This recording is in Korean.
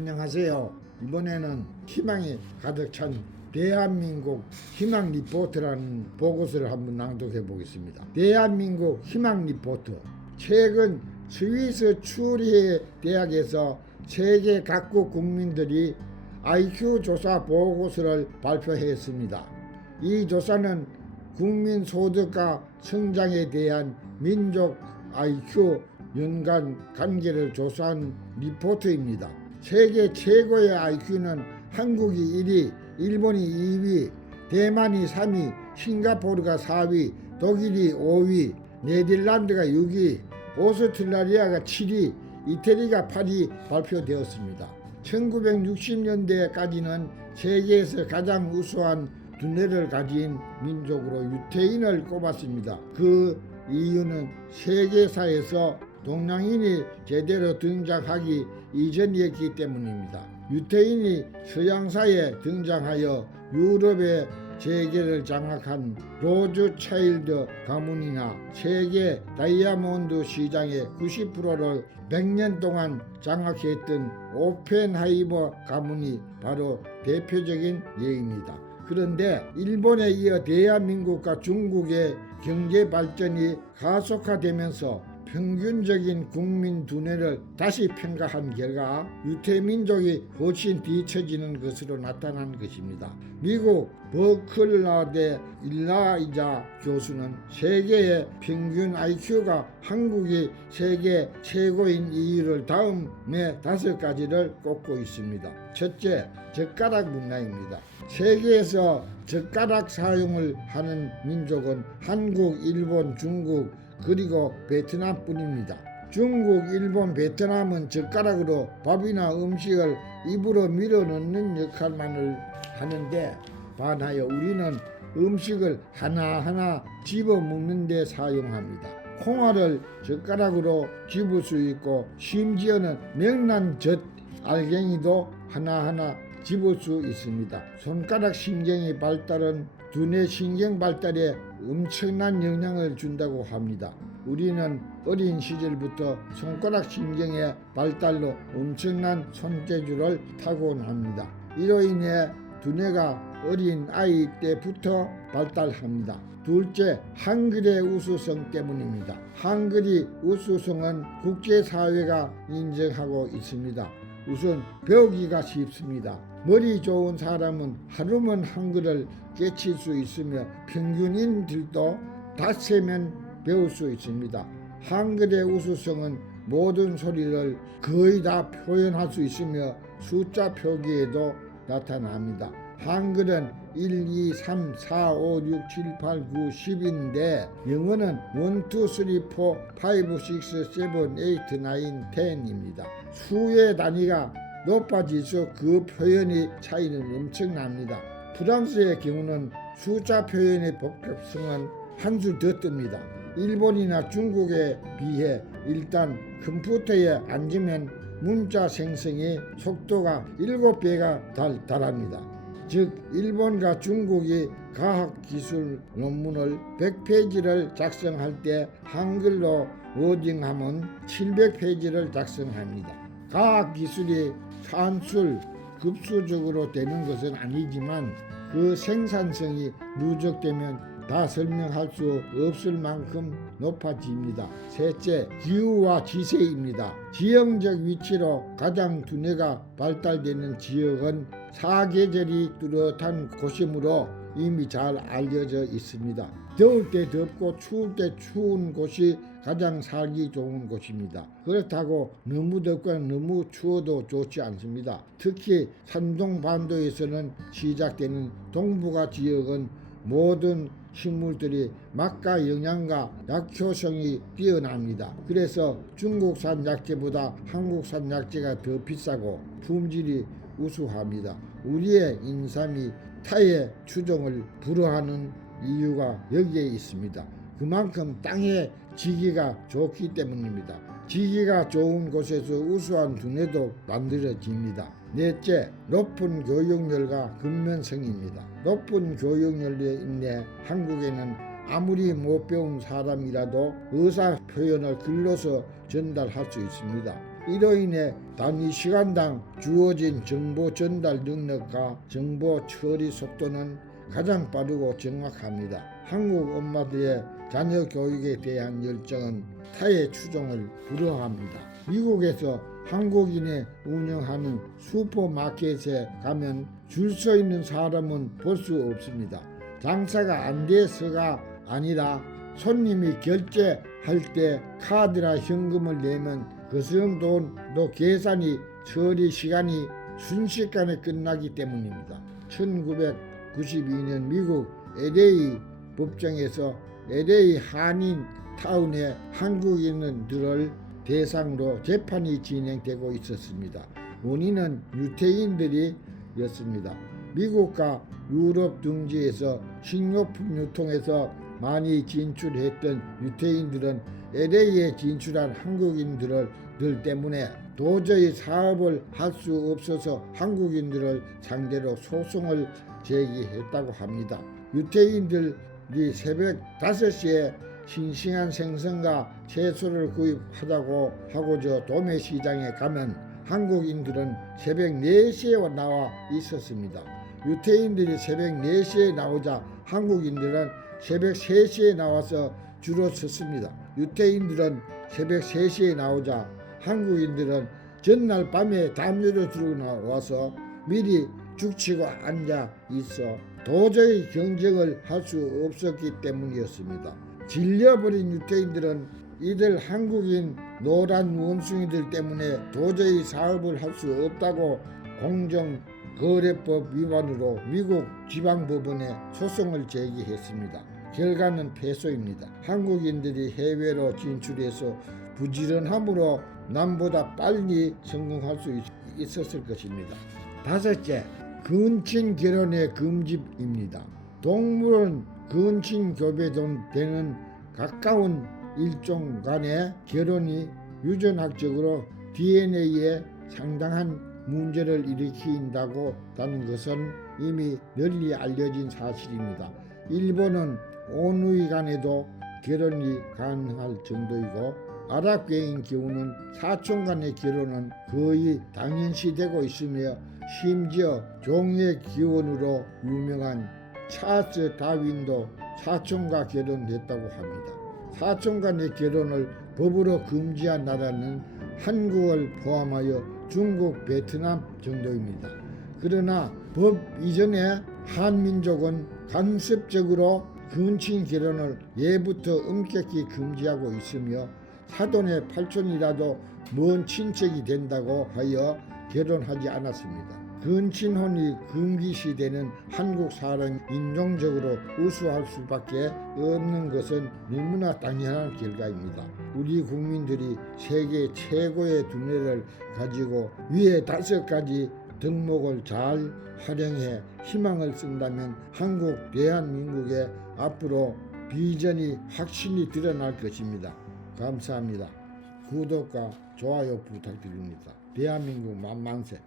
안녕하세요. 이번에는 희망이 가득 찬 대한민국 희망 리포트라는 보고서를 한번 낭독해 보겠습니다. 대한민국 희망 리포트. 최근 스위스 추리히 대학에서 세계 각국 국민들이 IQ 조사 보고서를 발표했습니다. 이 조사는 국민 소득과 성장에 대한 민족 IQ 연간 관계를 조사한 리포트입니다. 세계 최고의 IQ는 한국이 1위, 일본이 2위, 대만이 3위, 싱가포르가 4위, 독일이 5위, 네덜란드가 6위, 오스트레일리아가 7위, 이태리가 8위 발표되었습니다. 1960년대까지는 세계에서 가장 우수한 두뇌를 가진 민족으로 유태인을 꼽았습니다. 그 이유는 세계사에서 동양인이 제대로 등장하기 이전이었기 때문입니다. 유태인이 서양사에 등장하여 유럽의 세계를 장악한 로즈차일드 가문이나 세계 다이아몬드 시장의 90%를 100년 동안 장악했던 오펜하이머 가문이 바로 대표적인 예입니다. 그런데 일본에 이어 대한민국과 중국의 경제 발전이 가속화되면서 평균적인 국민 두뇌를 다시 평가한 결과 유태민족이 훨씬 뒤처지는 것으로 나타난 것입니다. 미국 버클라대 일라이자 교수는 세계의 평균 IQ가 한국이 세계 최고인 이유를 다음에 5가지를 꼽고 있습니다. 첫째, 젓가락 문화입니다. 세계에서 젓가락 사용을 하는 민족은 한국, 일본, 중국, 그리고 베트남뿐입니다. 중국, 일본, 베트남은 젓가락으로 밥이나 음식을 입으로 밀어넣는 역할만을 하는데 반하여 우리는 음식을 하나하나 집어 먹는 데 사용합니다. 콩알을 젓가락으로 집을 수 있고 심지어는 명란 젓 알갱이도 하나하나 집을 수 있습니다. 손가락 신경의 발달은 두뇌 신경 발달에 엄청난 영향을 준다고 합니다. 우리는 어린 시절부터 손가락 신경의 발달로 엄청난 손재주를 타고납니다. 이로 인해 두뇌가 어린 아이 때부터 발달합니다. 둘째, 한글의 우수성 때문입니다. 한글이 우수성은 국제사회가 인정하고 있습니다. 우선 배우기가 쉽습니다. 머리 좋은 사람은 하루면 한글을 깨칠 수 있으며 평균인들도 닷새면 배울 수 있습니다. 한글의 우수성은 모든 소리를 거의 다 표현할 수 있으며 숫자 표기에도 나타납니다. 한글은 1, 2, 3, 4, 5, 6, 7, 8, 9, 10인데 영어는 1, 2, 3, 4, 5, 6, 7, 8, 9, 10입니다. 수의 단위가 높아질수록 그 표현의 차이는 엄청납니다. 프랑스의 경우는 숫자 표현의 복잡성은 한 수 더 뜹니다. 일본이나 중국에 비해 일단 컴퓨터에 앉으면 문자 생성의 속도가 7배가 달합니다. 즉 일본과 중국이 과학기술 논문을 100페이지를 작성할 때 한글로 워딩하면 700페이지를 작성합니다. 과학기술이 산술, 급수적으로 되는 것은 아니지만 그 생산성이 누적되면 다 설명할 수 없을 만큼 높아집니다. 셋째, 기후와 지세입니다. 지형적 위치로 가장 두뇌가 발달되는 지역은 사계절이 뚜렷한 곳이므로 이미 잘 알려져 있습니다. 더울 때 덥고 추울 때 추운 곳이 가장 살기 좋은 곳입니다. 그렇다고 너무 덥거나 너무 추워도 좋지 않습니다. 특히 산동반도에서는 시작되는 동북아 지역은 모든 식물들이 막가 영양과 약효성이 뛰어납니다. 그래서 중국산 약재보다 한국산 약재가 더 비싸고 품질이 우수합니다. 우리의 인삼이 타의 추종을 불허하는 이유가 여기에 있습니다. 그만큼 땅의 지기가 좋기 때문입니다. 지기가 좋은 곳에서 우수한 두뇌도 만들어집니다. 넷째, 높은 교육열과 근면성입니다. 높은 교육열에 있네 한국에는 아무리 못 배운 사람이라도 의사 표현을 글로서 전달할 수 있습니다. 이로 인해 단위 시간당 주어진 정보 전달 능력과 정보 처리 속도는 가장 빠르고 정확합니다. 한국 엄마들의 자녀 교육에 대한 열정은 타의 추종을 불허합니다. 미국에서 한국인이 운영하는 슈퍼마켓에 가면 줄 서 있는 사람은 볼 수 없습니다. 장사가 안 돼서가 아니라 손님이 결제할 때 카드나 현금을 내면 그 정도도 계산이 처리 시간이 순식간에 끝나기 때문입니다. 1992년 미국 LA 법정에서 LA 한인 타운의 한국인들을 대상으로 재판이 진행되고 있었습니다. 원인은 유태인들이었습니다. 미국과 유럽 등지에서 식료품 유통에서 많이 진출했던 유태인들은 LA에 진출한 한국인들 때문에 도저히 사업을 할 수 없어서 한국인들을 상대로 소송을 제기했다고 합니다. 유태인들이 새벽 5시에 싱싱한 생선과 채소를 구입하자고 하고 도매시장에 가면 한국인들은 새벽 4시에 나와 있었습니다. 유태인들이 새벽 4시에 나오자 한국인들은 새벽 3시에 나와서 줄을 섰습니다. 유태인들은 새벽 3시에 나오자 한국인들은 전날 밤에 담요를 들고 나와서 미리 죽치고 앉아 있어 도저히 경쟁을 할 수 없었기 때문이었습니다. 질려버린 유태인들은 이들 한국인 노란 원숭이들 때문에 도저히 사업을 할 수 없다고 공정거래법 위반으로 미국 지방법원에 소송을 제기했습니다. 결과는 패소입니다. 한국인들이 해외로 진출해서 부지런함으로 남보다 빨리 성공할 수 있었을 것입니다. 다섯째, 근친 결혼의 금지입니다. 동물은 근친 교배되는 가까운 일종 간의 결혼이 유전학적으로 DNA에 상당한 문제를 일으킨다고 하는 것은 이미 널리 알려진 사실입니다. 일본은 온누이 간에도 결혼이 가능할 정도이고 아랍계인 경우는 사촌 간의 결혼은 거의 당연시되고 있으며 심지어 종의 기원으로 유명한 찰스 다윈도 사촌과 결혼했다고 합니다. 사촌 간의 결혼을 법으로 금지한 나라는 한국을 포함하여 중국, 베트남 정도입니다. 그러나 법 이전에 한민족은 간섭적으로 근친 결혼을 예부터 엄격히 금지하고 있으며 사돈의 팔촌이라도 먼 친척이 된다고 하여 결혼하지 않았습니다. 근친혼이 금기시되는 한국 사람 인종적으로 우수할 수밖에 없는 것은 너무나 당연한 결과입니다. 우리 국민들이 세계 최고의 두뇌를 가지고 위에 5가지 덕목을 잘 활용해 희망을 쓴다면 한국 대한민국의 앞으로 비전이 확실히 드러날 것입니다. 감사합니다. 구독과 좋아요 부탁드립니다. 대한민국 만만세.